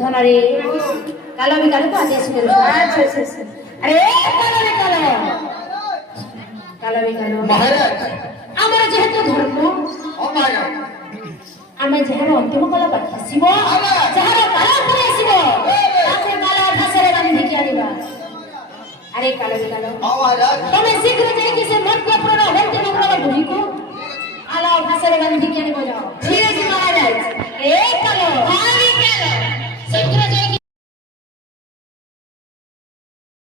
ধনারে কালো আমি কালো আদেশ করলো আরে কালো মহারাজ আমার যেহেতু ধর্ম আমি যাহার অন্তিম কাল পাখি আসিব যাহার কাল করে আসিব তাকে কালা ভাষারে বাঁধিকি আনিবা আরে কালো তুমি শীঘ্র যাইকি সে মধ্যপ্রণ অন্তিম কাল বুড়িକୁ কালা ভাষারে বাঁধিকি আনিব যাও